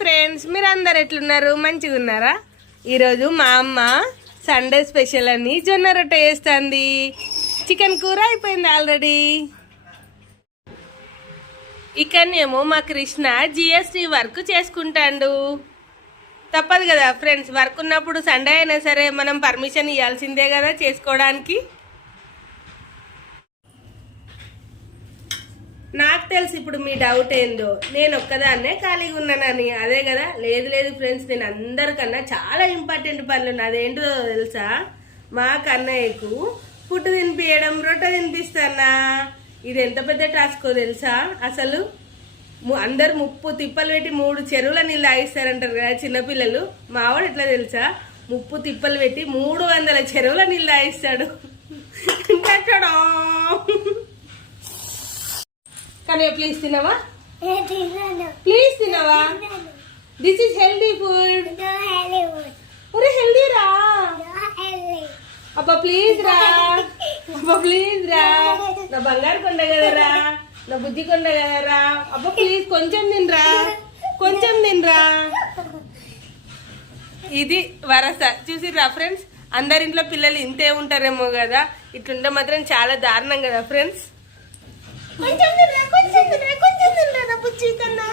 Friends, మీరు అందరు ఎట్లున్నారు? మంచిగా ఉన్నారా? ఈరోజు మా అమ్మ సండే స్పెషల్ అని జొన్న రొట్టె చేస్తుంది. చికెన్ కూర అయిపోయింది ఆల్రెడీ. ఇక్కడనేమో మా కృష్ణ జిఎస్టీ వర్క్ చేసుకుంటాడు. తప్పదు కదా ఫ్రెండ్స్, వర్క్ ఉన్నప్పుడు సండే అయినా సరే మనం పర్మిషన్ ఇవ్వాల్సిందే కదా చేసుకోవడానికి. నాకు తెలుసు ఇప్పుడు మీ డౌట్ ఏందో, నేను ఒక్కదాన్నే ఖాళీగా ఉన్నానని. అదే కదా, లేదు లేదు ఫ్రెండ్స్, నేను అందరికన్నా చాలా ఇంపార్టెంట్ పనులు. అదేంటో తెలుసా? మా కన్నయ్యకు పుట్టు తినిపించడం, రొట్టె తినిపిస్తానా. ఇది ఎంత పెద్ద టాస్కో తెలుసా? అసలు అందరు 30 తిప్పలు పెట్టి 3 చెరువుల నీళ్ళు తాగిస్తారంటారు కదా చిన్నపిల్లలు. మావాడు ఎట్లా తెలుసా? 30 తిప్పలు పెట్టి 300 చెరువుల నీళ్ళు తాగిస్తాడు. కానీ ప్లీజ్ తినవా? ప్లీజ్ తినవా? This is healthy food. ఒరే హెల్దీ రా. అబ్బా ప్లీజ్ రా, అబ్బా ప్లీజ్ రా. నా బంగారు కొండ కదరా, నా బుద్ధి కొండ కదరా. అబ్బా ప్లీజ్ కొంచెం తినరా, కొంచెం తినరా. ఇది వరస చూసిర్రా ఫ్రెండ్స్? అందరింట్లో పిల్లలు ఇంతే ఉంటారేమో కదా. ఇట్లుంటే మాత్రం చాలా దారుణం కదా ఫ్రెండ్స్. కొంచెం తినరా, కొంచెం తినరా, కొంచెం తినరా బుజ్జి కన్నా.